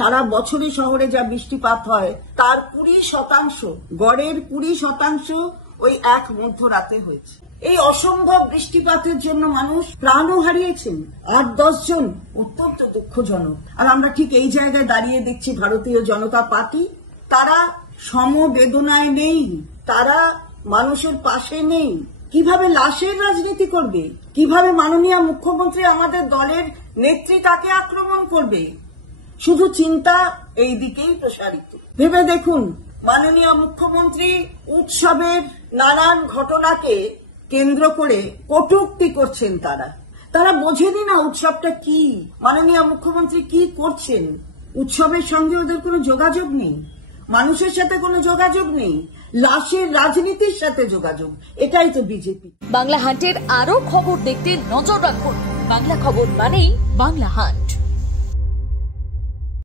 সারা বছরই শহরে যা বৃষ্টিপাত হয় তার 20%, গড়ের 20% ওই এক মধ্যরাতে হয়েছে। এই অসম্ভব বৃষ্টিপাতের জন্য মানুষ প্রাণও হারিয়েছেন, 8-10 জন, অত্যন্ত দুঃখজনক। আর আমরা ঠিক এই জায়গায় দাঁড়িয়ে দেখছি ভারতীয় জনতা পার্টি তারা সমবেদনায় নেই, তারা মানুষের পাশে নেই। কিভাবে লাশের রাজনীতি করবে, কিভাবে মাননীয় মুখ্যমন্ত্রী আমাদের দলের নেত্রী তাকে আক্রমণ করবে, শুধু চিন্তা এই দিকেই প্রসারিত। ভেবে দেখুন, মাননীয় মুখ্যমন্ত্রী উৎসবের নানান ঘটনাকে কেন্দ্র করে কটূক্তি করছেন। তারা বোঝেনি না উৎসবটা কি, মাননীয় মুখ্যমন্ত্রী কি করছেন। উৎসবের সঙ্গে ওদের কোনো যোগাযোগ নেই, মানুষের সাথে কোনো যোগাযোগ নেই, লাশের রাজনীতির সাথে যোগাযোগ। এটাই তো বিজেপি। বাংলা হান্টের আরো খবর দেখতে নজর রাখুন। বাংলা খবর মানেই বাংলা হান্ট।